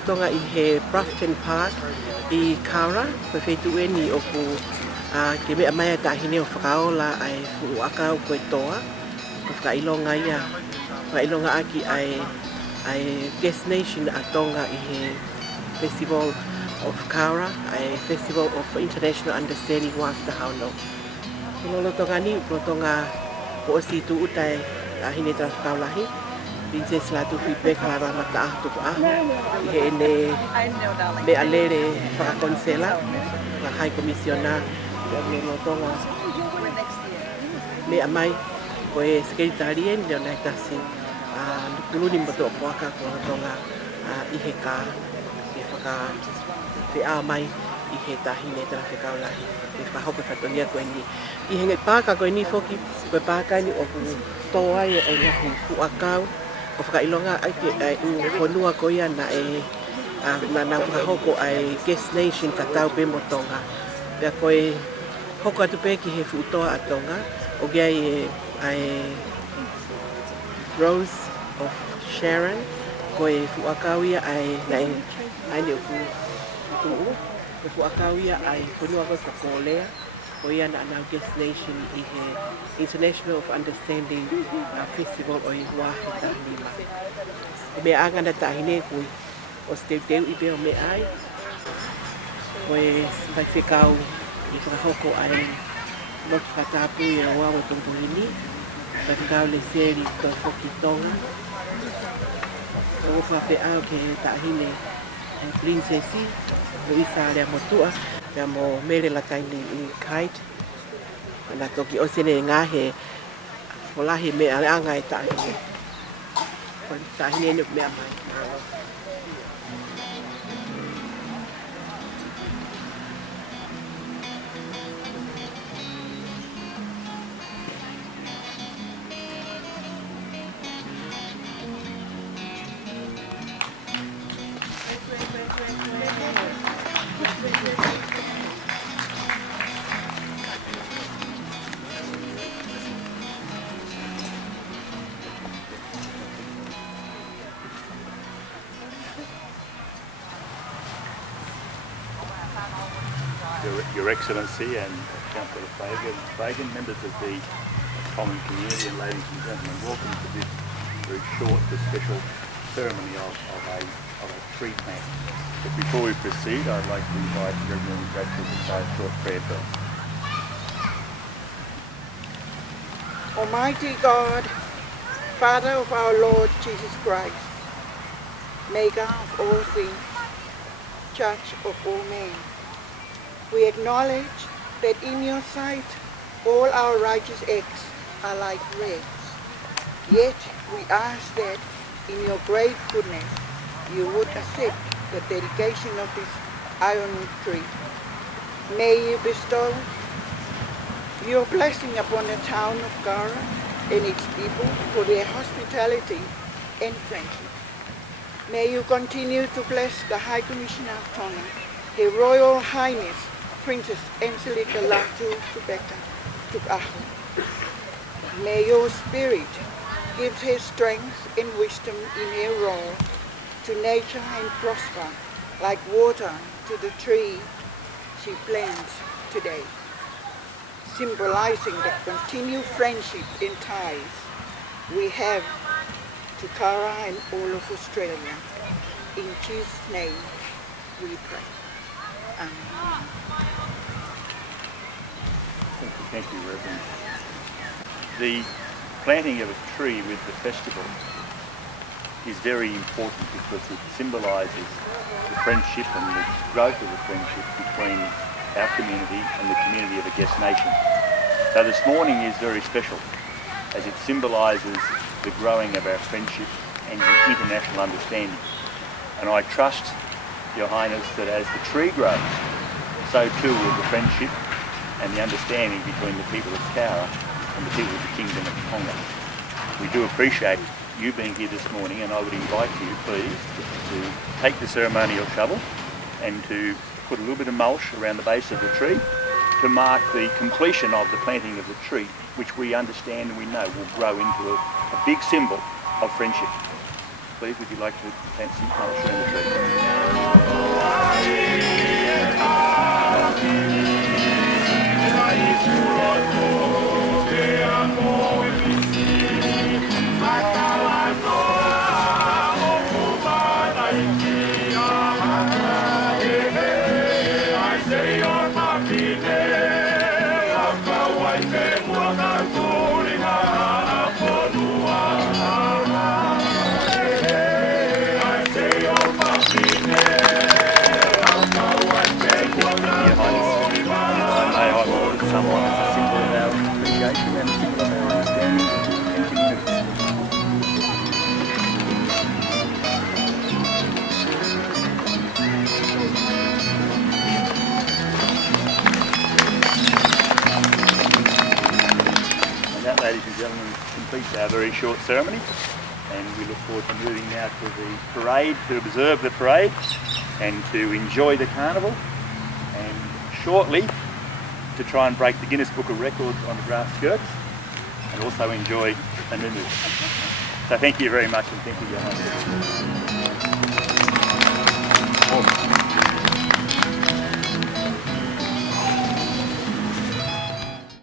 Tonga I he Brougham Park I Cowra, koe whetueni o ku ke mea mai tahine o whakaola ai fuaka o koe toa, ko whakailonga ia, whakailonga aki ai guest nation a Tonga I he Festival of Cowra, ai Festival of International Understanding Wafta Hauno. Lolo Tonga ni, ko Tonga o osi tu utai tahine tra whakaolahi, Princess la tu feedback la mata Tuku'aho I he ne me alere whakakonsela ka High Commissioner Lolo Tonga me amai ko e sekretarien le ona tasi kuluni moto poaka ko Tonga I he ka e whaka te a mai I he tahine tra whakaolahi e whahoko whatonia koe ni I he ngai pāka koe ni whoki koe pāka ni o ku toa e o ngahi fuakau o whakailonga ai whanua ko ia na na whakahoko ai guest nation ka tau pe mo Tonga. Pea koe hoko atu pe ki he futoa a Tonga o gai ai Rose of Sharon koe fuakau ia ai ne o tuu ko fuakau ia ai whanua ko sa kolea ko ia na guest nation I he International of Understanding Festival o I Wahi Tahinima. E mea angana tahine kui o steu I beo me ai koe mai whekau I whakahoko ai loki katapu I a wawa tongpuhini mai whekau Lesieli koe whoki Tonga o whawhiao ke tahine Princessi o isa lea motua Pea mo mere la taini I kite ana toki o sene ngahe olahi me anga I tahine ko tahine ni me mai Your Excellency and Councillor Fagan, members of the Tongan community and ladies and gentlemen, welcome to this very short but special ceremony of a tree plant. But before we proceed, I'd like to invite Reverend Rachel to say a short prayer for us. Almighty God, Father of our Lord Jesus Christ, Maker of all things, Judge of all men, we acknowledge that in your sight all our righteous acts are like rags. Yet we ask that in your great goodness you would accept the dedication of this ironwood tree. May you bestow your blessing upon the town of Cowra and its people for their hospitality and friendship. May you continue to bless the High Commissioner of Tonga, Her Royal Highness Princess Angelika Tuku'aho. May your spirit give her strength and wisdom in her role to nature and prosper like water to the tree she plants today, symbolizing the continued friendship and ties we have to Cowra and all of Australia. In Jesus' name we pray. Amen. Thank you, Reverend. The planting of a tree with the festival is very important because it symbolises the friendship and the growth of the friendship between our community and the community of a guest nation. So this morning is very special as it symbolises the growing of our friendship and the international understanding. And I trust, Your Highness, that as the tree grows, so too will the friendship and the understanding between the people of Cowra and the people of the Kingdom of Tonga. We do appreciate you being here this morning, and I would invite you, please, to take the ceremonial shovel and to put a little bit of mulch around the base of the tree to mark the completion of the planting of the tree, which we understand and we know will grow into a big symbol of friendship. Please, would you like to plant some mulch around the tree? Someone as a symbol of our appreciation and a symbol of our understanding and community. And that, ladies and gentlemen, completes our very short ceremony, and we look forward to moving now to the parade, to observe the parade and to enjoy the carnival, and shortly to try and break the Guinness Book of Records on the grass skirts and also enjoy a new move. So thank you very much, and thank you, Your Highness.